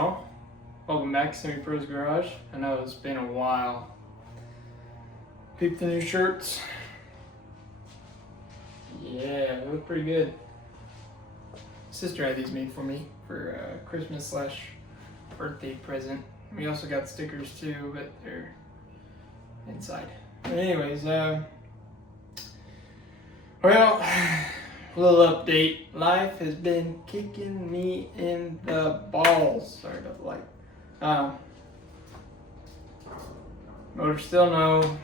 y'all? Welcome back to Semi Pro's Garage. I know it's been a while. Peep the new shirts. Yeah, they look pretty good. Sister had these made for me for Christmas / birthday present. We also got stickers too, but they're inside. But anyways, well, a little update. Life has been kicking me in the balls. Sorry about the light. Motor's still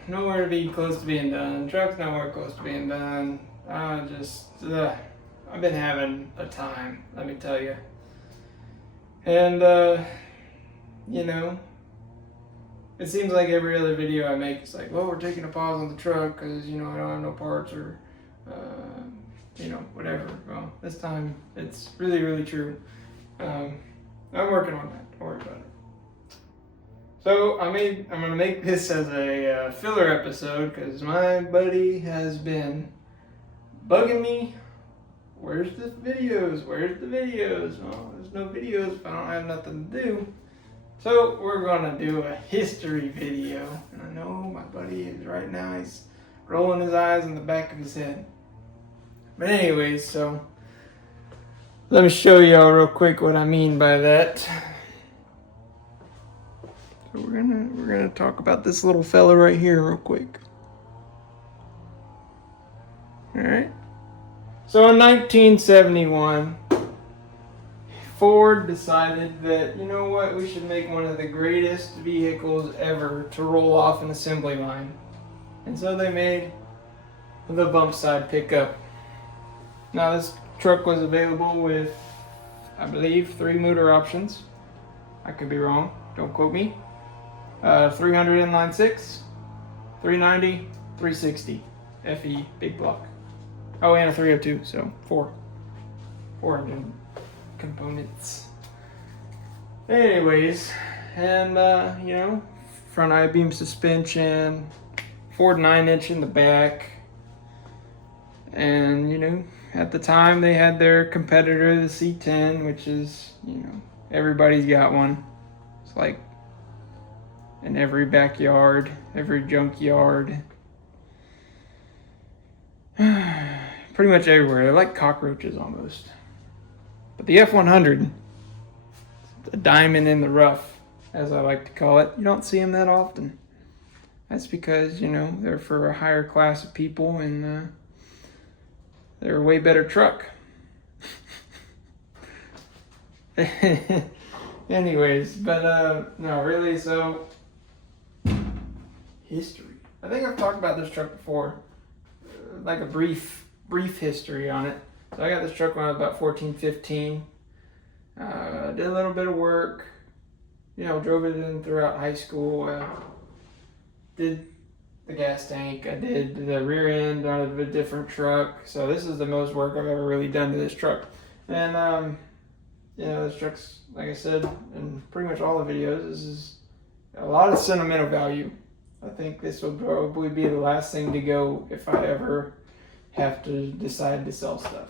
nowhere to be close to being done. Truck's nowhere close to being done. I've been having a time, let me tell you. And, it seems like every other video I make, it's like, well, we're taking a pause on the truck because, I don't have no parts or, whatever. Well, this time it's really, really true. I'm working on that. Don't worry about it. So I'm going to make this as a filler episode because my buddy has been bugging me. Where's the videos? Where's the videos? Well, there's no videos if I don't have nothing to do. So we're going to do a history video. And I know my buddy is right now, he's rolling his eyes in the back of his head. But anyways, so let me show y'all real quick what I mean by that. So we're gonna talk about this little fella right here real quick. All right. So in 1971, Ford decided that, you know what, we should make one of the greatest vehicles ever to roll off an assembly line. And so they made the bump side pickup. Now this truck was available with, I believe, 3 motor options. I could be wrong, don't quote me. 300 inline 6, 390, 360, FE, big block. Oh, and a 302, so 4 engine components. Anyways, and front I-beam suspension, Ford 9-inch in the back, and at the time they had their competitor, the C10, which is, everybody's got one. It's like in every backyard, every junkyard, pretty much everywhere. They're like cockroaches almost. But the F100, a diamond in the rough, as I like to call it. You don't see them that often. That's because, they're for a higher class of people and they're a way better truck. Anyways, but no, really, so history. I think I've talked about this truck before, like a brief history on it. So I got this truck when I was about 14, 15. Did a little bit of work, drove it in throughout high school. Did the gas tank. I did the rear end on a different truck. So this is the most work I've ever really done to this truck. And, this truck's, like I said, in pretty much all the videos, this is a lot of sentimental value. I think this will probably be the last thing to go if I ever have to decide to sell stuff.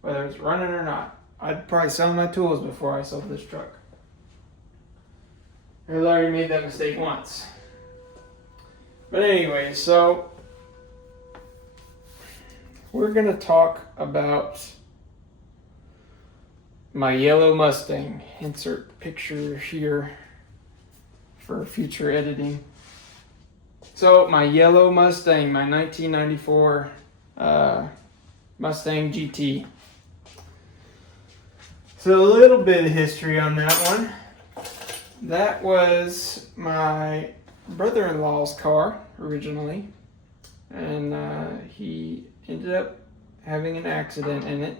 Whether it's running or not. I'd probably sell my tools before I sold this truck. I've already made that mistake once. But anyway, so we're going to talk about my yellow Mustang. Insert picture here for future editing. So my yellow Mustang, my 1994 Mustang GT. So a little bit of history on that one. That was my brother-in-law's car originally, and he ended up having an accident in it.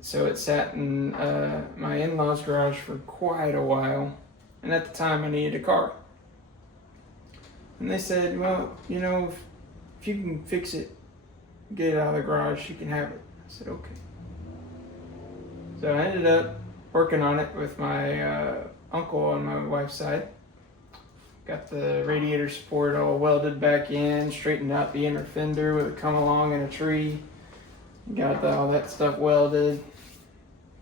So it sat in my in-laws' garage for quite a while, and at the time I needed a car. And they said, well, if you can fix it, get it out of the garage, you can have it. I said, okay. So I ended up working on it with my uncle on my wife's side. Got the radiator support all welded back in, straightened out the inner fender with a come along and a tree. Got all that stuff welded.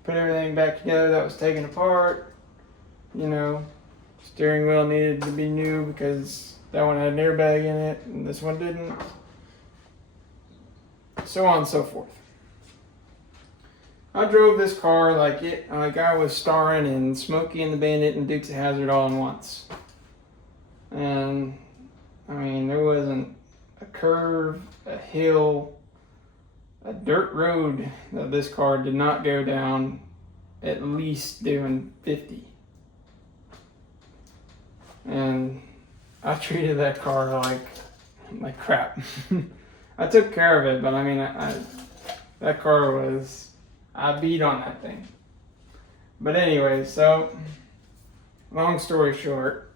put everything back together that was taken apart. You know, steering wheel needed to be new because that one had an airbag in it and this one didn't. So on and so forth. I drove this car like I was starring in Smokey and the Bandit and Dukes of Hazzard all in once. And I mean, there wasn't a curve, a hill, a dirt road that this car did not go down at least doing 50. And I treated that car like crap. I took care of it, but I mean, that car was, I beat on that thing. But anyway, so long story short,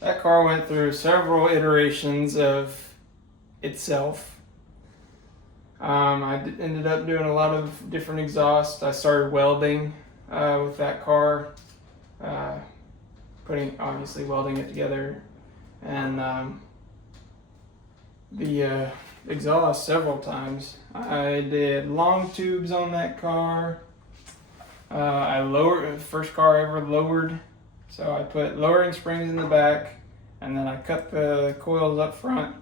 that car went through several iterations of itself. I ended up doing a lot of different exhausts. I started welding with that car, welding it together, and the exhaust several times. I did long tubes on that car. I lowered, first car I ever lowered, so I put lowering springs in the back, and then I cut the coils up front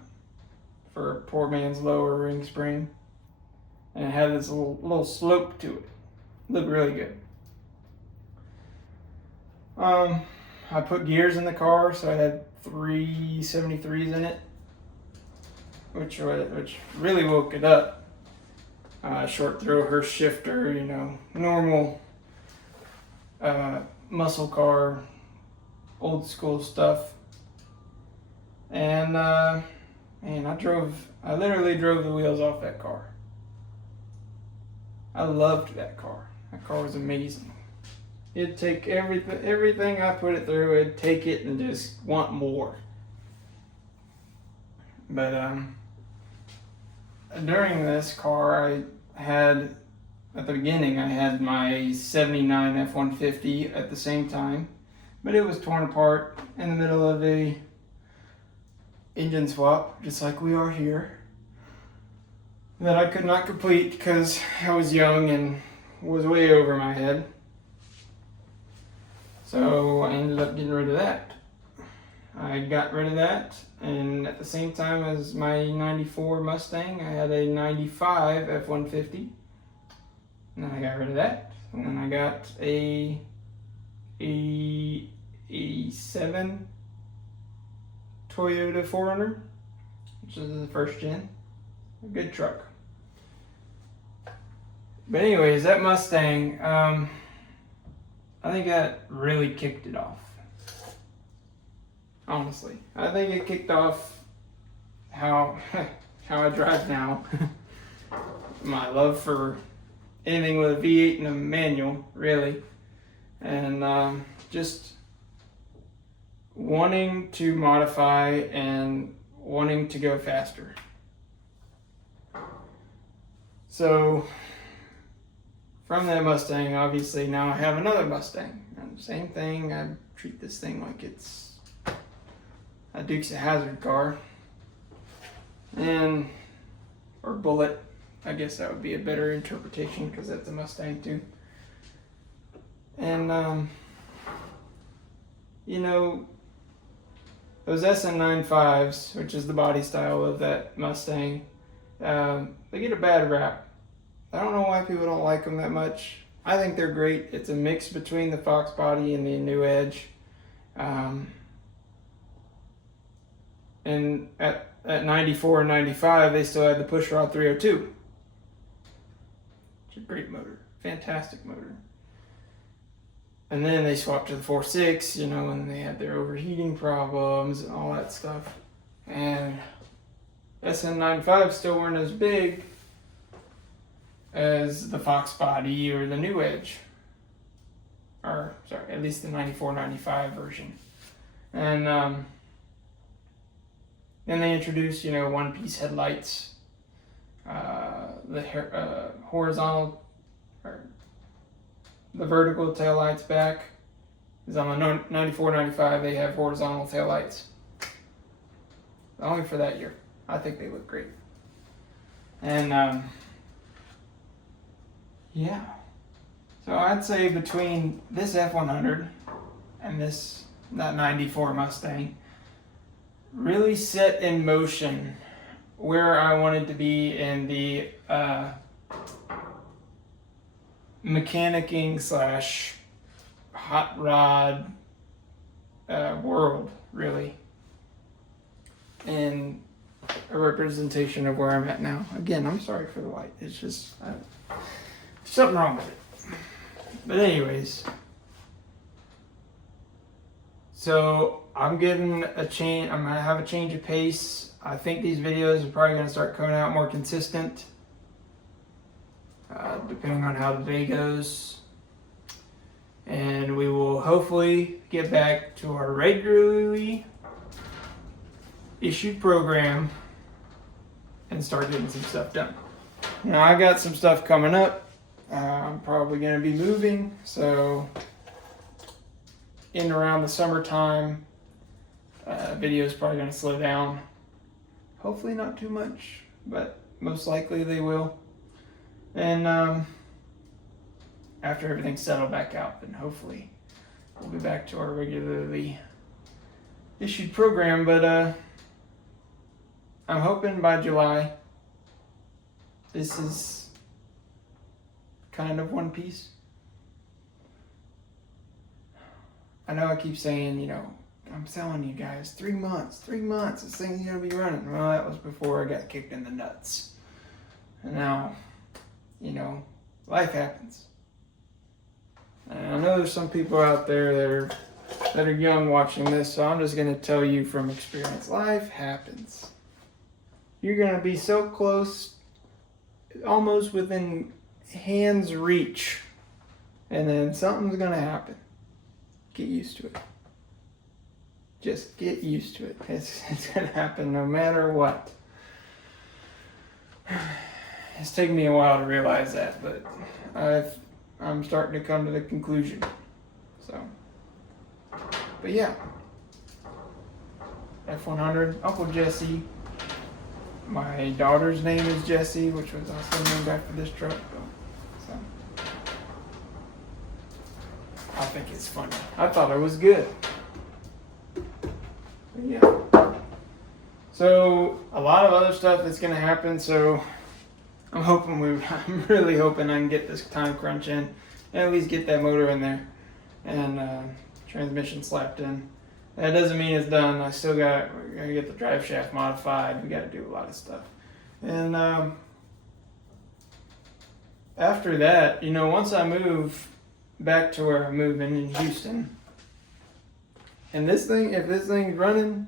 for a poor man's lowering spring, and it had this little slope to it. Looked really good. I put gears in the car, so I had 3 73s in it, which really woke it up. Short throw Hurst shifter, you know, normal muscle car, old school stuff. And man, I literally drove the wheels off that car. I loved that car. That car was amazing. It'd take everything I put it through, it'd take it and just want more. But during this car, I had, at the beginning, I had my 79 F-150 at the same time, but it was torn apart in the middle of a engine swap, just like we are here, that I could not complete because I was young and was way over my head. So I ended up getting rid of that. I got rid of that, and at the same time as my 94 Mustang, I had a 95 F-150. And then I got rid of that. And then I got a 87 Toyota 4Runner, which is the first gen. A good truck. But anyways, that Mustang, I think that really kicked it off. Honestly, I think it kicked off how I drive now. My love for anything with a V8 and a manual, really, and just wanting to modify and wanting to go faster. So from that Mustang, obviously now I have another Mustang. And same thing, I treat this thing like it's a Dukes of Hazzard car, or Bullet. I guess that would be a better interpretation because that's a Mustang too. And you know, those SN95s, which is the body style of that Mustang, they get a bad rap. I don't know why people don't like them that much. I think they're great. It's a mix between the Fox body and the New Edge. And at 94 and 95, they still had the Pushrod 302. It's a great motor. Fantastic motor. And then they swapped to the 4.6, you know, and they had their overheating problems and all that stuff. And SN95 still weren't as big as the Fox body or the New Edge. Or, sorry, at least the 94, 95 version. And then they introduced, you know, one-piece headlights, the horizontal, or the vertical taillights back. Because on the 94, 95, they have horizontal taillights. Only for that year. I think they look great. And, yeah. So I'd say between this F100 and that 94 Mustang really set in motion where I wanted to be in the mechanicking / hot rod world, really, and a representation of where I'm at now. Again, I'm sorry for the light. It's just something wrong with it. But anyways, so I'm getting a change. I'm gonna have a change of pace. I think these videos are probably gonna start coming out more consistent, depending on how the day goes. And we will hopefully get back to our regularly issued program and start getting some stuff done. Now I got some stuff coming up. I'm probably going to be moving, so in around the summertime, videos probably going to slow down. Hopefully not too much, but most likely they will. And after everything's settled back out, then hopefully we'll be back to our regularly issued program. But I'm hoping by July this is kind of one piece. I know I keep saying, you know, I'm telling you guys, 3 months, this thing's gonna be running. Well, that was before I got kicked in the nuts. And now, you know, life happens. And I know there's some people out there that are young watching this, so I'm just gonna tell you from experience, life happens. You're gonna be so close, almost within hand's reach, and then something's gonna happen. Get used to it. Just get used to it. It's gonna happen no matter what. It's taken me a while to realize that, but I'm starting to come to the conclusion. So, but yeah, F100, Uncle Jesse. My daughter's name is Jessie, which was also named after this truck. So I think it's funny. I thought it was good. But yeah. So a lot of other stuff that's gonna happen. So I'm really hoping I can get this time crunch in and at least get that motor in there and transmission slapped in. That doesn't mean it's done. I still gotta get the drive shaft modified. We gotta do a lot of stuff. And after that, you know, once I move back to where I'm moving in Houston, and if this thing's running,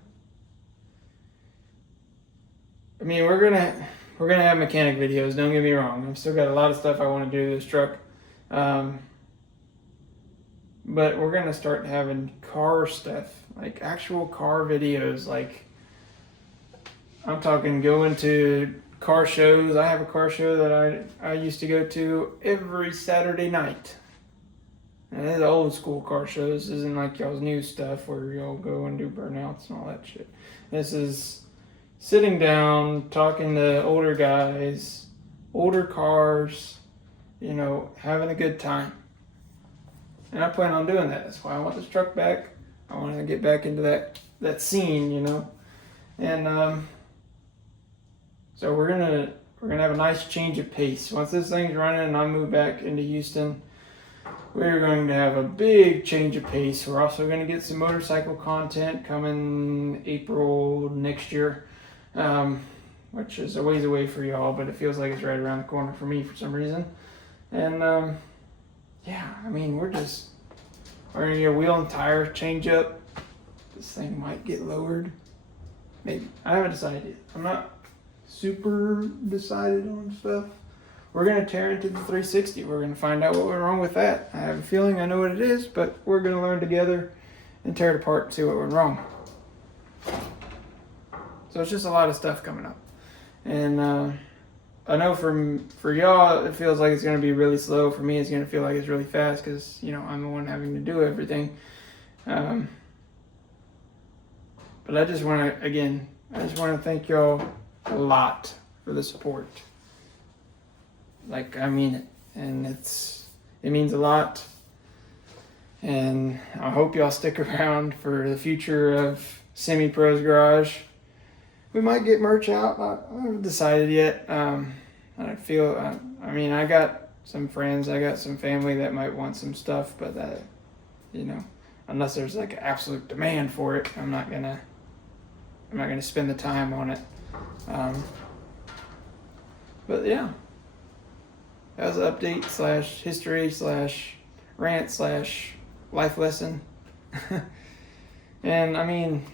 I mean, we're gonna have mechanic videos. Don't get me wrong. I've still got a lot of stuff I want to do to this truck. But we're gonna start having car stuff, like actual car videos. Like, I'm talking going to car shows. I have a car show that I used to go to every Saturday night. And it's old school car shows. This isn't like y'all's new stuff where y'all go and do burnouts and all that shit. This is sitting down, talking to older guys, older cars, you know, having a good time. And I plan on doing that. That's why I want this truck back. I want to get back into that scene, you know. And so we're gonna have a nice change of pace. Once this thing's running and I move back into Houston, we're going to have a big change of pace. We're also going to get some motorcycle content coming April next year, which is a ways away for y'all, but it feels like it's right around the corner for me for some reason. And yeah, I mean, we're going to get a wheel and tire change up. This thing might get lowered. Maybe. I haven't decided yet. I'm not super decided on stuff. We're going to tear into the 360. We're going to find out what went wrong with that. I have a feeling I know what it is, but we're going to learn together and tear it apart and see what went wrong. So it's just a lot of stuff coming up. And I know for y'all, it feels like it's going to be really slow. For me, it's going to feel like it's really fast because, you know, I'm the one having to do everything. But I just want to thank y'all a lot for the support. Like, I mean it. And It means a lot. And I hope y'all stick around for the future of Semi Pros Garage. We might get merch out. I haven't decided yet. I feel, I mean, I got some friends, I got some family that might want some stuff, but that, you know, unless there's like an absolute demand for it, I'm not gonna spend the time on it. But yeah, that was an update / history / rant / life lesson. And I mean,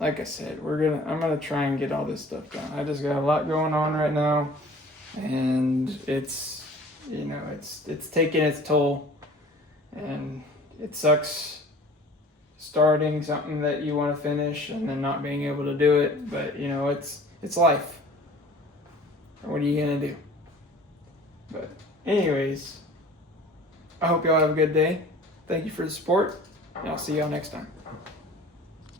like I said, I'm gonna try and get all this stuff done. I just got a lot going on right now, and it's, you know, it's taking its toll, and it sucks starting something that you want to finish and then not being able to do it. But you know, it's life. What are you gonna do? But anyways, I hope y'all have a good day. Thank you for the support, and I'll see y'all next time.